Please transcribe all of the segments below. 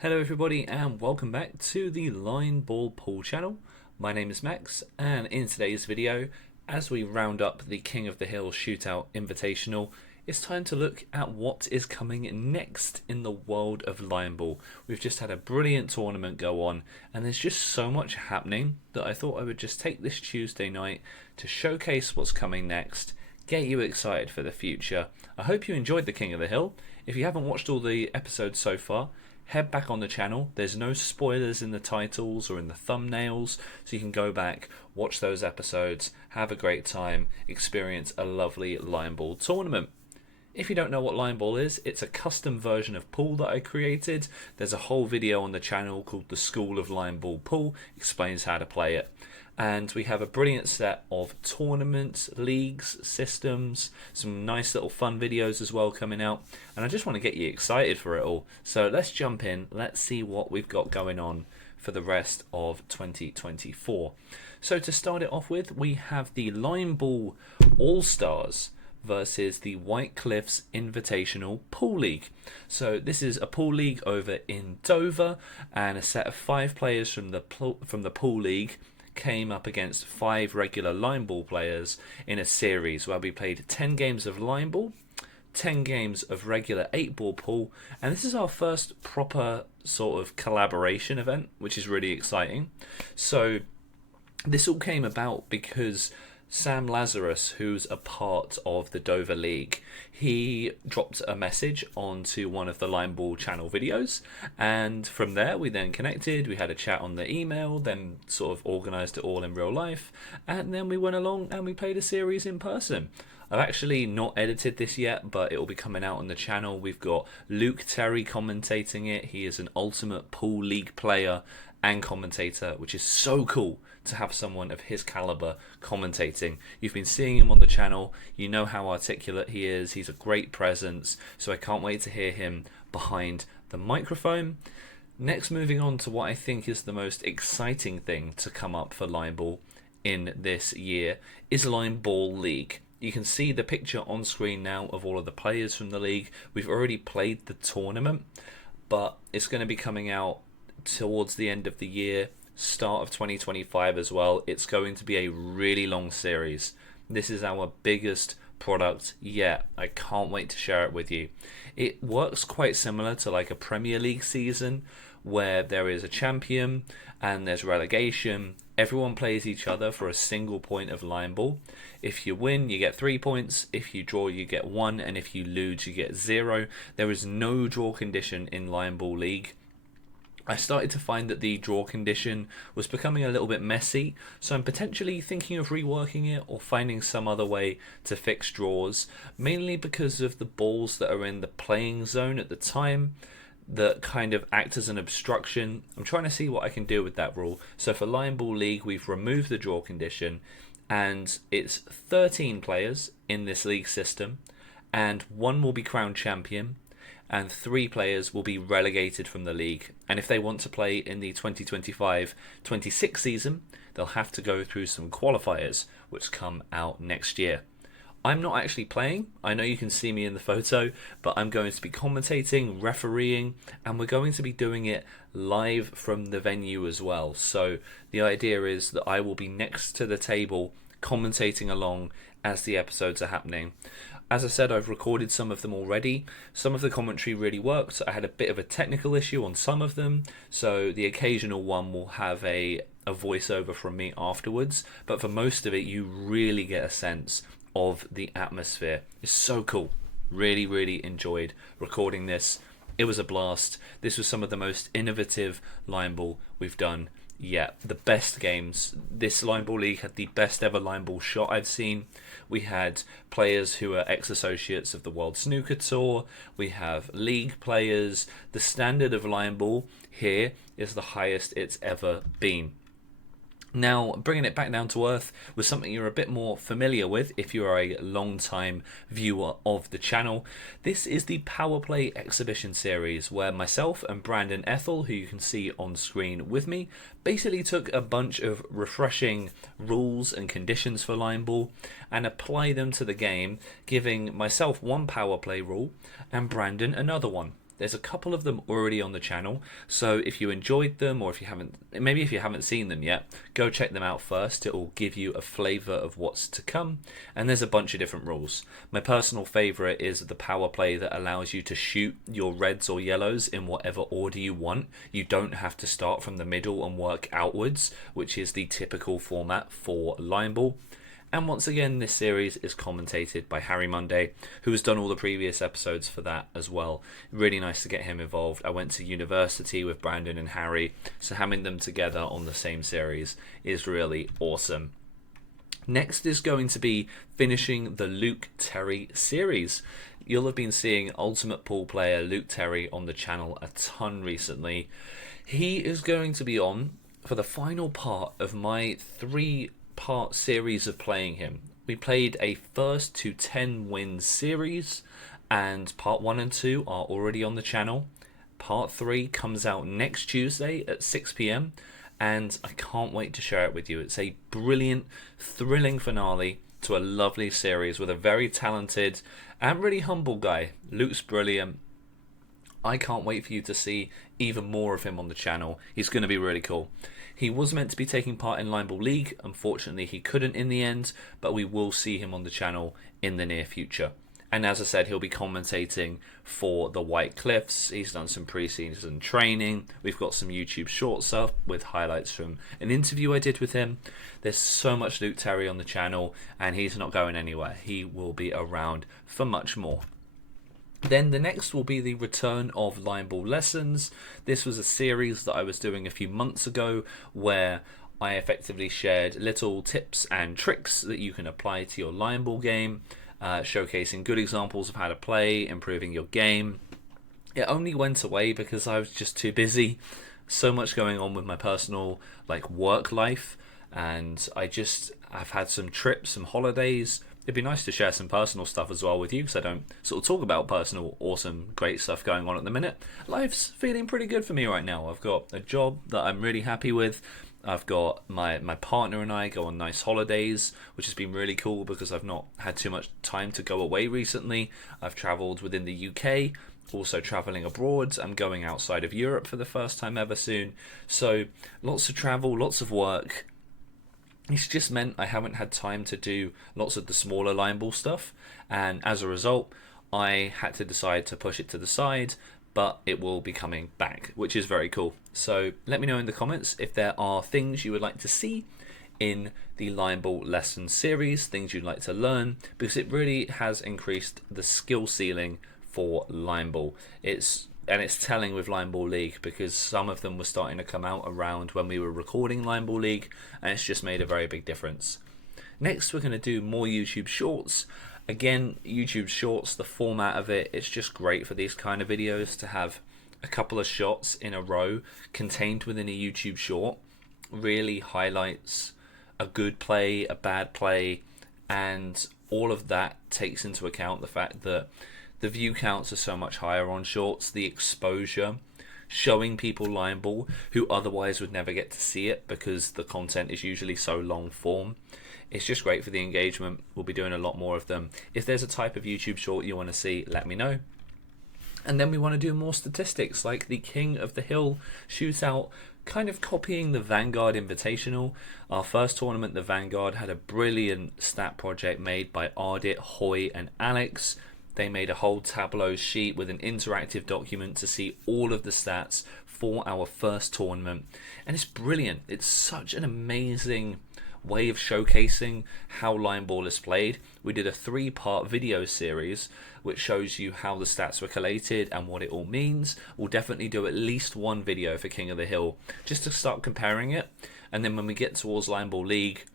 Hello everybody and welcome back to the Line Ball Pool channel. My name is Max, and in today's video, as we round up the King of the Hill Shootout Invitational, it's time to look at what is coming next in the world of Line Ball. We've just had a brilliant tournament go on, and there's just so much happening that I thought I would just take this Tuesday night to showcase what's coming next, get you excited for the future. I hope you enjoyed the King of the Hill. If you haven't watched all the episodes so far, head back on the channel. There's no spoilers in the titles or in the thumbnails, so you can go back, watch those episodes, have a great time, experience a lovely Line Ball tournament. If you don't know what Line Ball is, it's a custom version of pool that I created. There's a whole video on the channel called The School of Line Ball Pool, explains how to play it. And we have a brilliant set of tournaments, leagues, systems, some nice little fun videos as well coming out. And I just want to get you excited for it all. So let's jump in, let's see what we've got going on for the rest of 2024. So to start it off with, we have the Line Ball All-Stars versus the White Cliffs Invitational Pool League. So this is a pool league over in Dover, and a set of 5 players from the pool league came up against 5 regular line ball players in a series where we played 10 games of line ball, 10 games of regular 8-ball pool, and this is our first proper sort of collaboration event, which is really exciting. So this all came about because Sam Lazarus, who's a part of the Dover League, he dropped a message onto one of the Line Ball channel videos, and from there we then connected, we had a chat on the email, then sort of organised it all in real life, and then we went along and we played a series in person. I've actually not edited this yet, but it will be coming out on the channel. We've got Luke Terry commentating it. He is an Ultimate Pool League player and commentator, which is so cool to have someone of his caliber commentating. You've been seeing him on the channel, you know how articulate he is, he's a great presence, so I can't wait to hear him behind the microphone. Next, moving on to what I think is the most exciting thing to come up for Line Ball in this year is Line Ball League. You can see the picture on screen now of all of the players from the league. We've already played the tournament, but it's going to be coming out towards the end of the year, start of 2025 as well. It's going to be a really long series. This is our biggest product yet. I can't wait to share it with you. It works quite similar to like a Premier League season where there is a champion and there's relegation. Everyone plays each other for a single point of line ball. If you win, you get 3 points. If you draw, you get 1. And if you lose, you get 0. There is no draw condition in Line Ball League. I started to find that the draw condition was becoming a little bit messy, so I'm potentially thinking of reworking it or finding some other way to fix draws, mainly because of the balls that are in the playing zone at the time that kind of act as an obstruction. I'm trying to see what I can do with that rule. So for Line Ball League, we've removed the draw condition, and it's 13 players in this league system, and 1 will be crowned champion, and 3 players will be relegated from the league. And if they want to play in the 2025-26 season, they'll have to go through some qualifiers, which come out next year. I'm not actually playing. I know you can see me in the photo, but I'm going to be commentating, refereeing, and we're going to be doing it live from the venue as well. So the idea is that I will be next to the table commentating along as the episodes are happening. As I said, I've recorded some of them already. Some of the commentary really worked. I had a bit of a technical issue on some of them, so the occasional one will have a voiceover from me afterwards, but for most of it you really get a sense of the atmosphere. It's so cool. Really, really enjoyed recording this. It was a blast. This was some of the most innovative Line Ball we've done yet. The best games. This Line Ball League had the best ever Line Ball shot I've seen. We had players who are ex-associates of the World Snooker Tour. We have league players. The standard of Line Ball here is the highest it's ever been. Now, bringing it back down to earth with something you're a bit more familiar with if you are a long-time viewer of the channel. This is the Power Play Exhibition Series, where myself and Brandon Ethel, who you can see on screen with me, basically took a bunch of refreshing rules and conditions for Line Ball and apply them to the game, giving myself one Power Play rule and Brandon another one. There's a couple of them already on the channel, so if you enjoyed them, or if you haven't seen them yet, go check them out first. It will give you a flavour of what's to come, and there's a bunch of different rules. My personal favourite is the power play that allows you to shoot your reds or yellows in whatever order you want. You don't have to start from the middle and work outwards, which is the typical format for Line Ball. And once again, this series is commentated by Harry Monday, who has done all the previous episodes for that as well. Really nice to get him involved. I went to university with Brandon and Harry, so having them together on the same series is really awesome. Next is going to be finishing the Luke Terry series. You'll have been seeing Ultimate Pool player Luke Terry on the channel a ton recently. He is going to be on for the final part of my 3-part series of playing him. We played a first to 10 wins series, and part 1 and 2 are already on the channel. Part 3 comes out next Tuesday at 6 p.m. and I can't wait to share it with you. It's a brilliant, thrilling finale to a lovely series with a very talented and really humble guy. Luke's brilliant. I can't wait for you to see even more of him on the channel. He's going to be really cool. He was meant to be taking part in Line Ball League. Unfortunately, he couldn't in the end, but we will see him on the channel in the near future. And as I said, he'll be commentating for the White Cliffs. He's done some pre-season training. We've got some YouTube shorts up with highlights from an interview I did with him. There's so much Luke Terry on the channel, and he's not going anywhere. He will be around for much more. Then the next will be the return of Line Ball Lessons. This was a series that I was doing a few months ago where I effectively shared little tips and tricks that you can apply to your Line Ball game, showcasing good examples of how to play, improving your game. It only went away because I was just too busy. So much going on with my personal work life, and I've had some trips, some holidays. It'd be nice to share some personal stuff as well with you, because I don't sort of talk about personal, awesome, great stuff going on at the minute. Life's feeling pretty good for me right now. I've got a job that I'm really happy with. I've got my partner and I go on nice holidays, which has been really cool because I've not had too much time to go away recently. I've travelled within the UK, also travelling abroad. I'm going outside of Europe for the first time ever soon. So lots of travel, lots of work. It's just meant I haven't had time to do lots of the smaller Line Ball stuff, and as a result I had to decide to push it to the side, but it will be coming back, which is very cool. So let me know in the comments if there are things you would like to see in the Line Ball lesson series, things you'd like to learn, because it really has increased the skill ceiling for Line Ball. It's telling with Line Ball League, because some of them were starting to come out around when we were recording Line Ball League, and it's just made a very big difference. Next, we're going to do more YouTube Shorts. Again, YouTube Shorts, the format of it, it's just great for these kind of videos to have a couple of shots in a row contained within a YouTube Short. Really highlights a good play, a bad play, and all of that takes into account the fact that the view counts are so much higher on shorts, the exposure, showing people Line Ball who otherwise would never get to see it because the content is usually so long form. It's just great for the engagement. We'll be doing a lot more of them. If there's a type of YouTube short you want to see, let me know. And then we want to do more statistics, like the King of the Hill shootout, kind of copying the Vanguard Invitational. Our first tournament, the Vanguard, had a brilliant stat project made by Ardit, Hoy and Alex. They made a whole Tableau sheet with an interactive document to see all of the stats for our first tournament. And it's brilliant. It's such an amazing way of showcasing how Line Ball is played. We did a 3-part video series which shows you how the stats were collated and what it all means. We'll definitely do at least one video for King of the Hill just to start comparing it. And then when we get towards Line Ball League,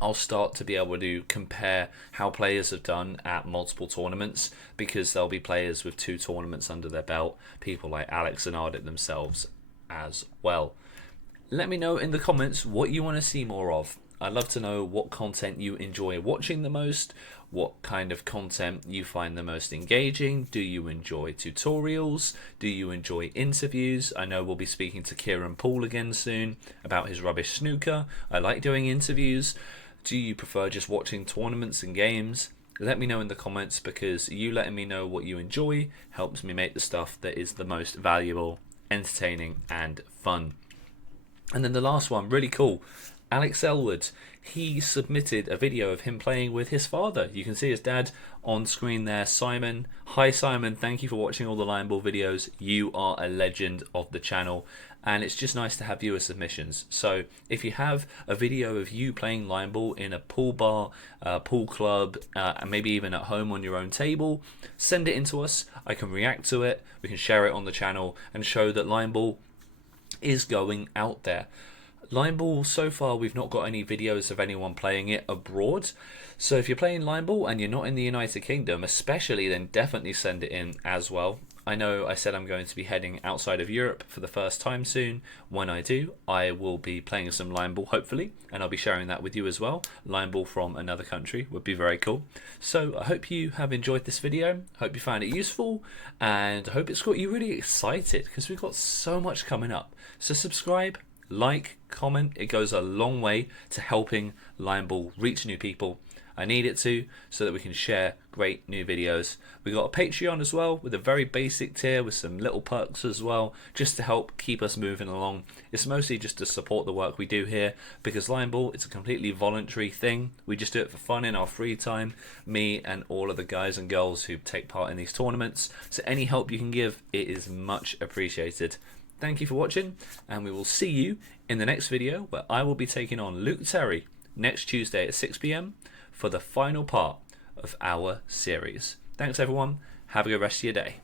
I'll start to be able to compare how players have done at multiple tournaments, because there'll be players with 2 tournaments under their belt, people like Alex and Ardit themselves as well. Let me know in the comments what you want to see more of. I'd love to know what content you enjoy watching the most, what kind of content you find the most engaging. Do you enjoy tutorials? Do you enjoy interviews? I know we'll be speaking to Kieran Poole again soon about his rubbish snooker. I like doing interviews. Do you prefer just watching tournaments and games? let me know in the comments, because you letting me know what you enjoy helps me make the stuff that is the most valuable, entertaining and fun. And then the last one, really cool, Alex Elwood. He submitted a video of him playing with his father. You can see his dad on screen there, Simon. Hi Simon, thank you for watching all the Lion Ball videos. You are a legend of the channel, and it's just nice to have viewer submissions. So if you have a video of you playing Lion Ball in a pool bar, pool club, and maybe even at home on your own table, send it in to us. I can react to it, we can share it on the channel and show that Lion Ball is going out there. Lion Ball, so far we've not got any videos of anyone playing it abroad, so if you're playing Lion Ball and you're not in the United Kingdom especially, then definitely send it in as well. I know I said I'm going to be heading outside of Europe for the first time soon. When I do, I will be playing some Lion Ball hopefully, and I'll be sharing that with you as well. Lion Ball from another country would be very cool. So I hope you have enjoyed this video, hope you found it useful, and I hope it's got you really excited, because we've got so much coming up. So subscribe, like, comment, it goes a long way to helping Lion Ball reach new people. I need it to, so that we can share great new videos. We got a Patreon as well with a very basic tier with some little perks as well, just to help keep us moving along. It's mostly just to support the work we do here, because Lion Ball, it's a completely voluntary thing. We just do it for fun in our free time, me and all of the guys and girls who take part in these tournaments. So any help you can give, it is much appreciated. Thank you for watching, and we will see you in the next video, where I will be taking on Luke Terry next Tuesday at 6 PM for the final part of our series. Thanks everyone, have a good rest of your day.